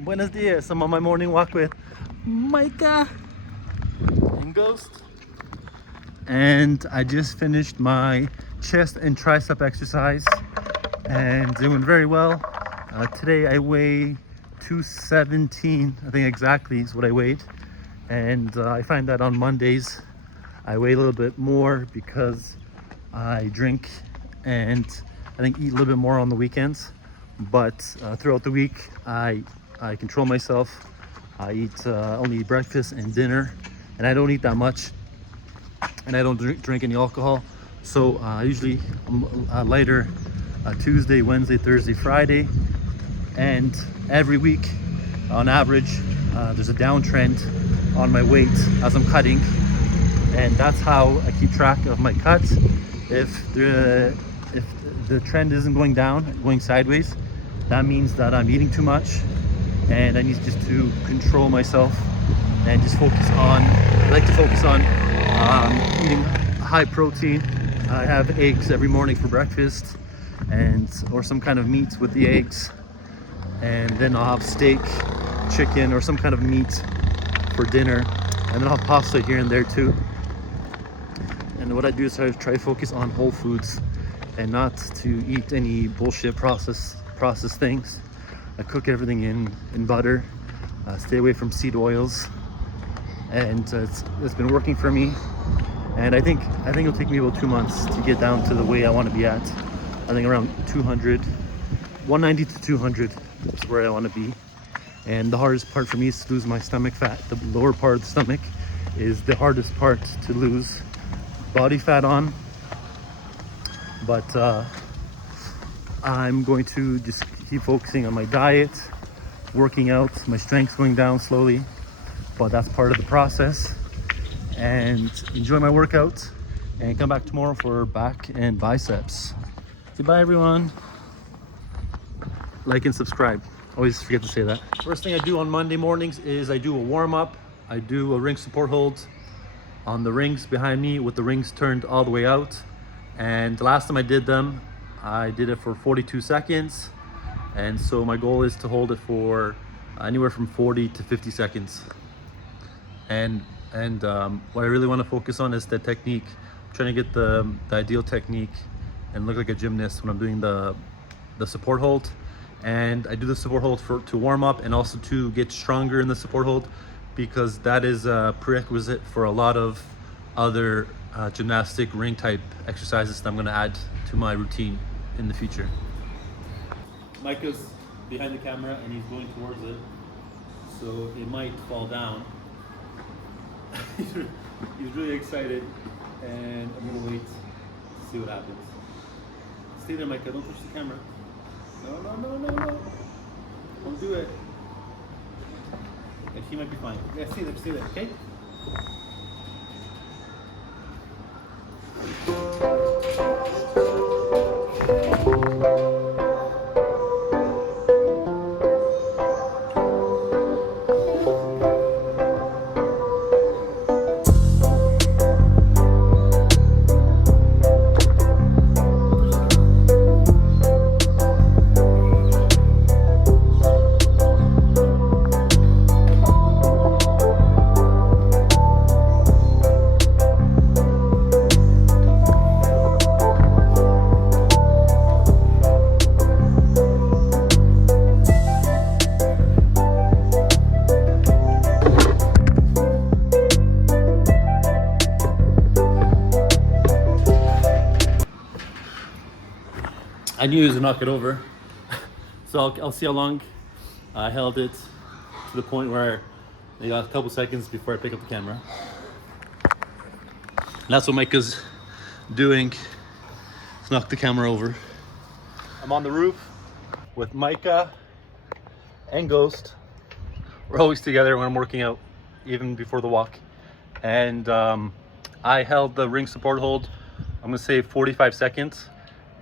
Buenos dias. I'm on my morning walk with Micah and Ghost. And I just finished my chest and tricep exercise and doing very well. Today I weigh 217, I think exactly is what I weighed. And I find that on Mondays I weigh a little bit more because I drink and I think eat a little bit more on the weekends. But throughout the week I control myself. I eat only breakfast and dinner, and I don't eat that much, and I don't drink any alcohol. So usually lighter Tuesday, Wednesday, Thursday, Friday, and every week on average there's a downtrend on my weight as I'm cutting, and that's how I keep track of my cuts. If the trend isn't going down, going sideways, that means that I'm eating too much, and I need just to control myself and just focus on, I like to focus on eating high protein. I have eggs every morning for breakfast, or some kind of meat with the eggs, and then I'll have steak, chicken, or some kind of meat for dinner, and then I'll have pasta here and there too. And what I do is I try to focus on whole foods and not to eat any bullshit processed things. I cook everything in butter, stay away from seed oils, and it's been working for me. And I think it'll take me about 2 months to get down to the weight I want to be at. I think around 200, 190 to 200 is where I want to be. And the hardest part for me is to lose my stomach fat. The lower part of the stomach is the hardest part to lose body fat on. But I'm going to just keep focusing on my diet, working out, my strength's going down slowly, but that's part of the process. And enjoy my workout, and come back tomorrow for back and biceps. Say bye everyone. Like and subscribe. Always forget to say that. First thing I do on Monday mornings is I do a warm up. I do a ring support hold on the rings behind me with the rings turned all the way out. And the last time I did them, I did it for 42 seconds. And so my goal is to hold it for anywhere from 40 to 50 seconds. And what I really want to focus on is the technique. I'm trying to get the ideal technique and look like a gymnast when I'm doing the support hold. And I do the support hold to warm up, and also to get stronger in the support hold, because that is a prerequisite for a lot of other gymnastic ring type exercises that I'm going to add to my routine in the future. Micah's behind the camera and he's going towards it, so it might fall down. He's really excited, and I'm gonna wait to see what happens. Stay there, Micah, don't touch the camera. No. Don't do it. And he might be fine. Yeah, stay there, okay? I knew he was gonna knock it over, so I'll see how long I held it to the point where I got a couple seconds before I pick up the camera. And that's what Micah's doing. Let's knock the camera over. I'm on the roof with Micah and Ghost. We're always together when I'm working out, even before the walk. And I held the ring support hold, I'm gonna say 45 seconds.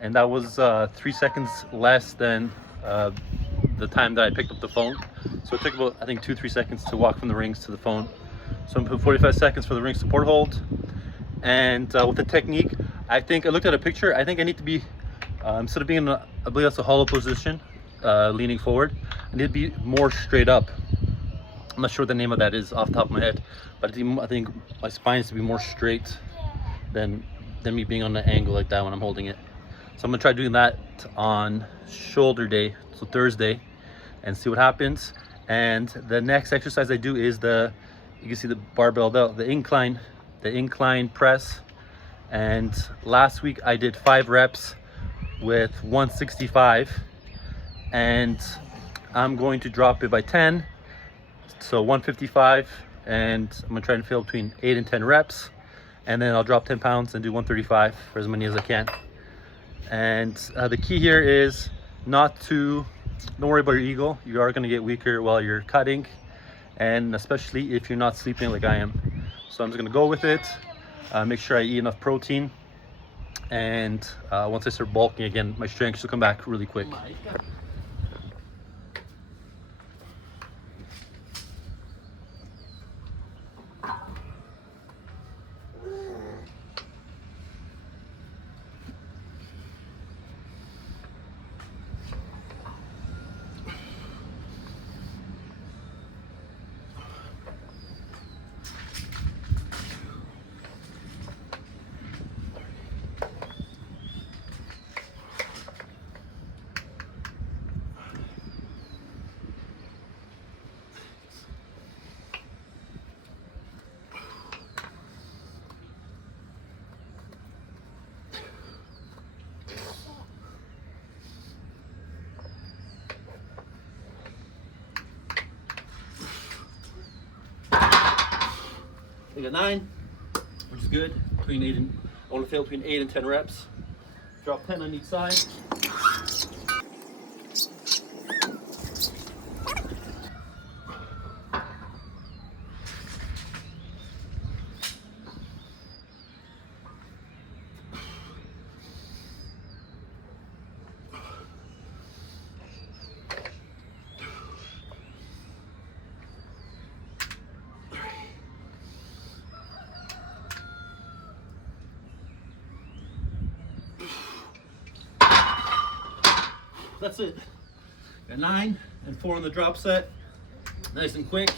And that was 3 seconds less than the time that I picked up the phone. So it took about, I think, 2-3 seconds to walk from the rings to the phone. So I'm putting 45 seconds for the ring support hold. And with the technique, I think I looked at a picture. I think I need to be, instead of being in I believe that's a hollow position, leaning forward, I need to be more straight up. I'm not sure what the name of that is off the top of my head, but I think my spine needs to be more straight than me being on an angle like that when I'm holding it. So I'm gonna try doing that on shoulder day, so Thursday, and see what happens. And the next exercise I do is you can see the barbell, the incline press. And last week I did 5 reps with 165, and I'm going to drop it by 10, so 155, and I'm gonna try and fill between 8 and 10 reps, and then I'll drop 10 pounds and do 135 for as many as I can. And the key here is don't worry about your ego. You are gonna get weaker while you're cutting, and especially if you're not sleeping like I am. So I'm just gonna go with it, make sure I eat enough protein, and once I start bulking again, my strength should come back really quick. I got 9, which is good. I want to fail between 8 and 10 reps. Drop 10 on each side. That's it. Got 9 and 4 on the drop set. Nice and quick.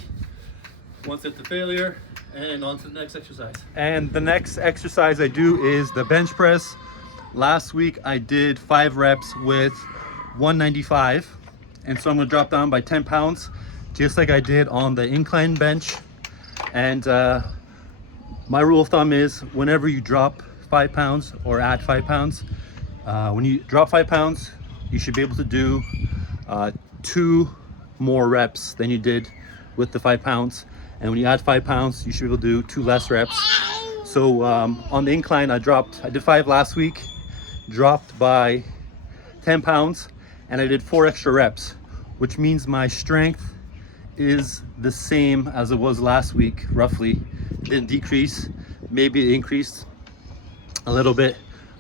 One set to failure, and on to the next exercise. And the next exercise I do is the bench press. Last week I did 5 reps with 195, and so I'm gonna drop down by 10 pounds, just like I did on the incline bench. And my rule of thumb is whenever you drop 5 pounds or add 5 pounds, when you drop 5 pounds, you should be able to do 2 more reps than you did with the 5 pounds. And when you add 5 pounds, you should be able to do 2 less reps. So on the incline, I did 5 last week, dropped by 10 pounds, and I did 4 extra reps, which means my strength is the same as it was last week, roughly. It didn't decrease, maybe it increased a little bit,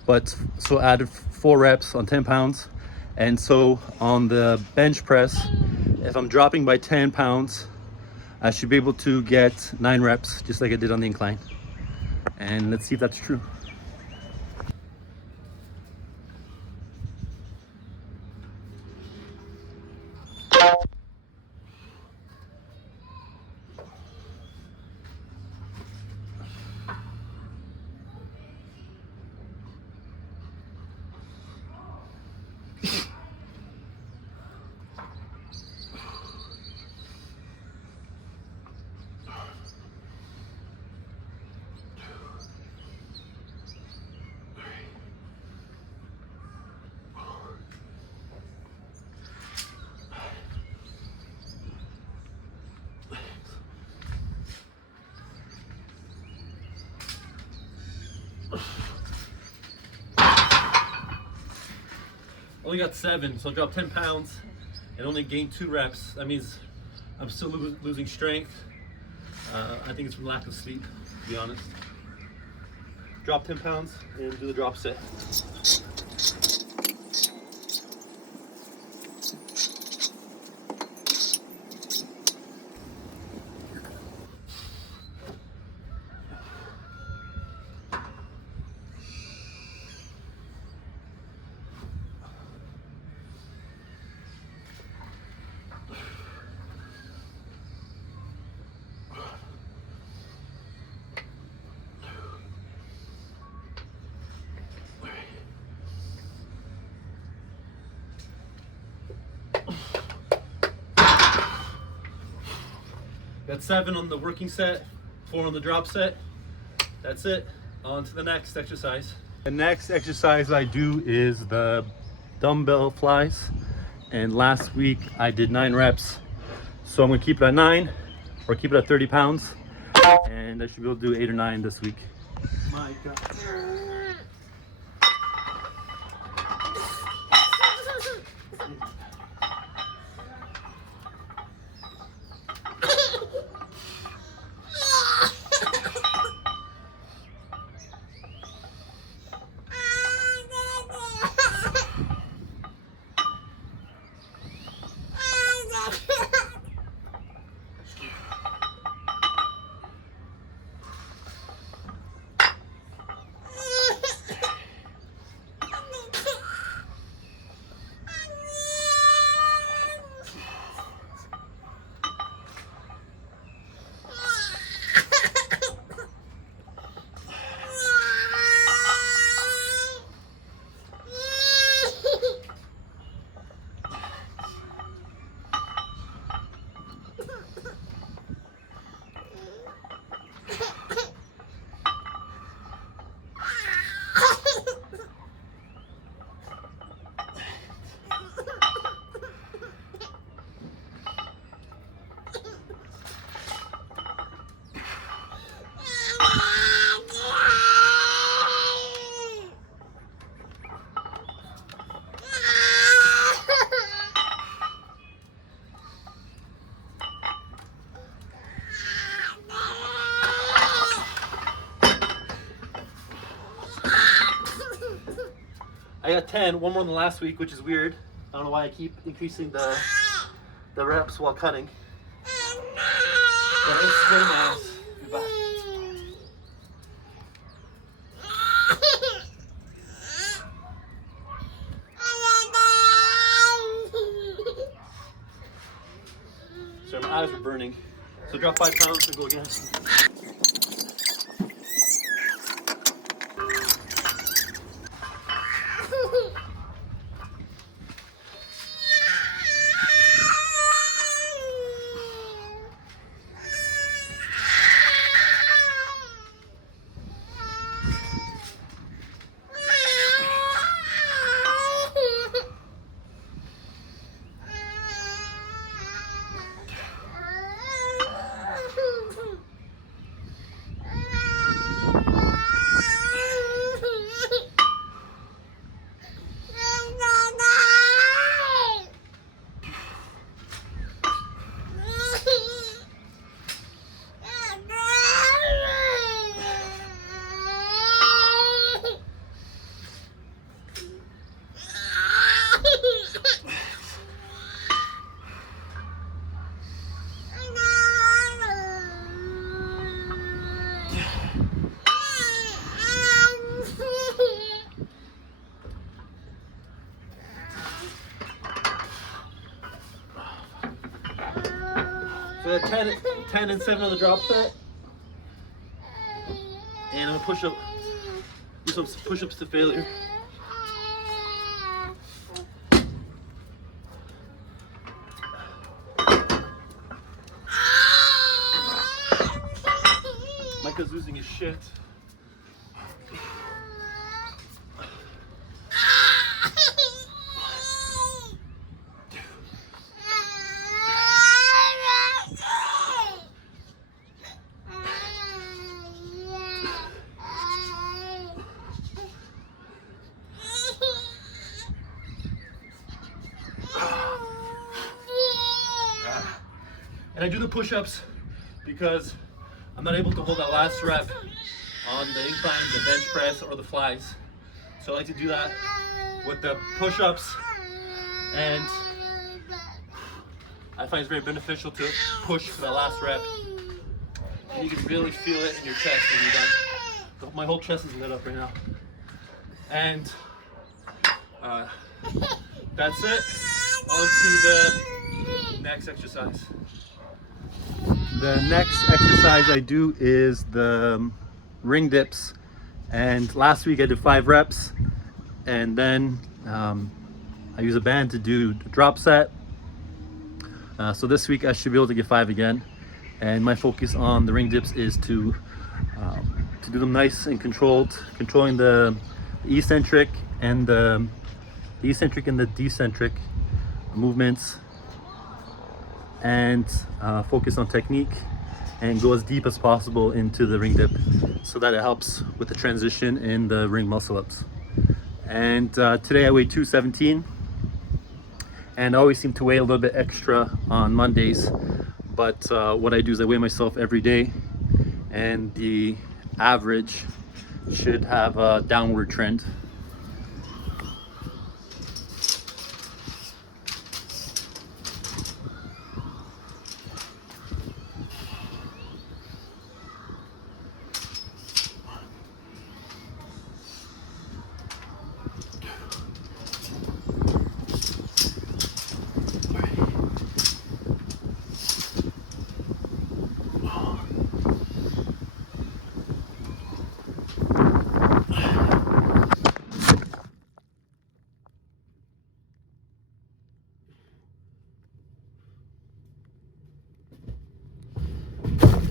but so I added 4 reps on 10 pounds. And so on the bench press, if I'm dropping by 10 pounds, I should be able to get 9 reps, just like I did on the incline. And let's see if that's true. Only got 7, so I dropped 10 pounds and only gained 2 reps. That means I'm still losing strength. I think it's from lack of sleep, to be honest. Drop 10 pounds and do the drop set. Got 7 on the working set, 4 on the drop set. That's it. On to the next exercise. The next exercise I do is the dumbbell flies. And last week I did 9 reps. So I'm gonna keep it at 9 or keep it at 30 pounds. And I should be able to do 8 or 9 this week. My God. I got 10, one more than last week, which is weird. I don't know why I keep increasing the reps while cutting. But it's really nice. Be back. Sorry, my eyes were burning. So drop 5 pounds and go again. So 10 and 7 on the drop set. And I'm gonna do some push-ups to failure. Micah's losing his shit. And I do the push-ups because I'm not able to hold that last rep on the incline, the bench press, or the flies. So I like to do that with the push-ups, and I find it's very beneficial to push for that last rep. And you can really feel it in your chest when you're done. My whole chest is lit up right now. And that's it. On to the next exercise. The next exercise I do is the ring dips. And last week I did 5 reps. And then I use a band to do the drop set. So this week I should be able to get 5 again. And my focus on the ring dips is to do them nice and controlled, controlling the eccentric and the decentric movements, and focus on technique and go as deep as possible into the ring dip so that it helps with the transition in the ring muscle ups. And today I weighed 217, and I always seem to weigh a little bit extra on Mondays, but what I do is I weigh myself every day, and the average should have a downward trend.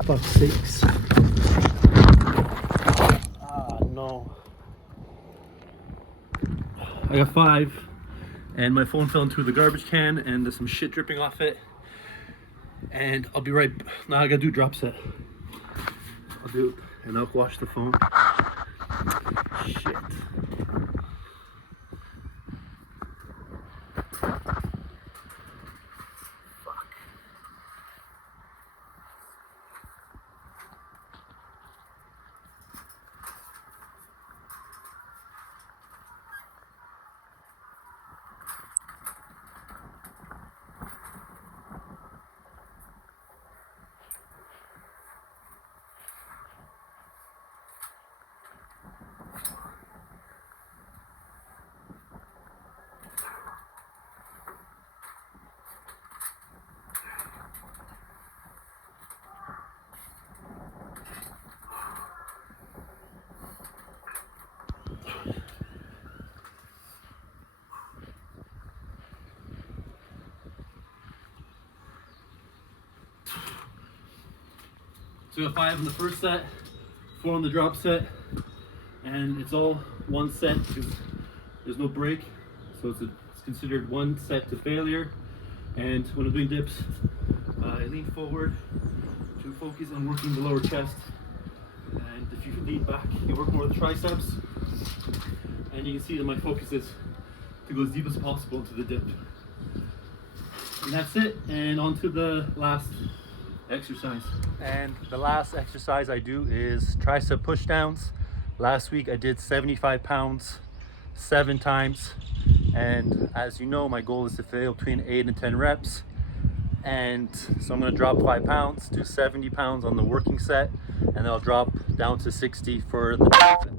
Fuck sakes. Ah, no. I got 5, and my phone fell into the garbage can, and there's some shit dripping off it. And I'll be right. Now I gotta do drop set. I'll do it, and I'll wash the phone. Shit. So we got 5 in the first set, 4 on the drop set, and it's all one set because there's no break. So it's considered one set to failure. And when I'm doing dips, I lean forward to focus on working the lower chest. And if you lean back, you work more of the triceps. And you can see that my focus is to go as deep as possible into the dip. And that's it, and on to the last exercise. And the last exercise I do is tricep push downs. Last week I did 75 pounds 7 times, and as you know, my goal is to fail between 8 and 10 reps. And so I'm going to drop 5 pounds, do 70 pounds on the working set, and then I'll drop down to 60 for the drop set.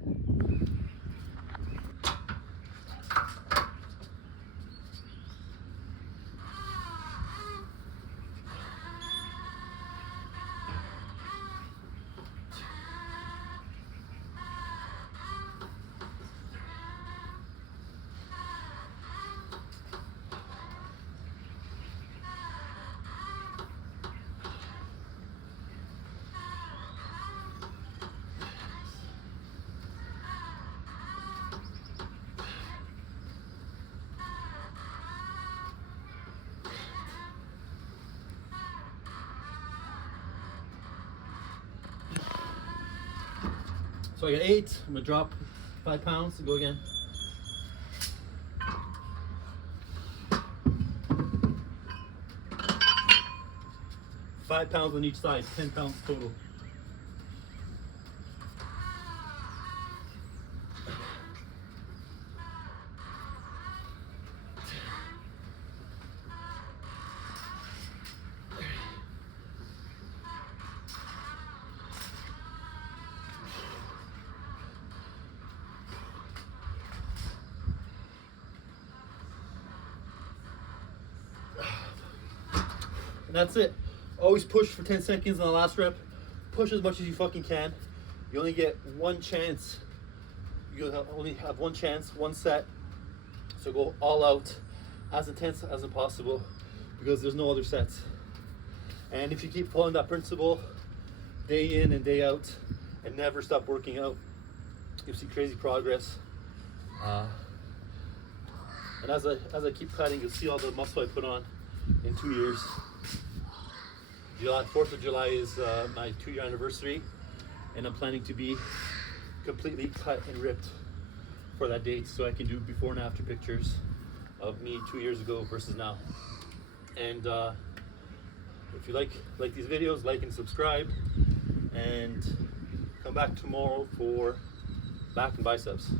So I got 8, I'm gonna drop 5 pounds to go again. Five pounds on each side, 10 pounds total. And that's it. Always push for 10 seconds on the last rep. Push as much as you fucking can. You only get one chance. You only have one chance, one set. So go all out, as intense as possible, because there's no other sets. And if you keep following that principle day in and day out and never stop working out, you'll see crazy progress. And as I keep cutting, you'll see all the muscle I put on in 2 years. 4th of July is my 2-year anniversary, and I'm planning to be completely cut and ripped for that date, so I can do before and after pictures of me 2 years ago versus now. And if you like these videos, like and subscribe, and come back tomorrow for back and biceps.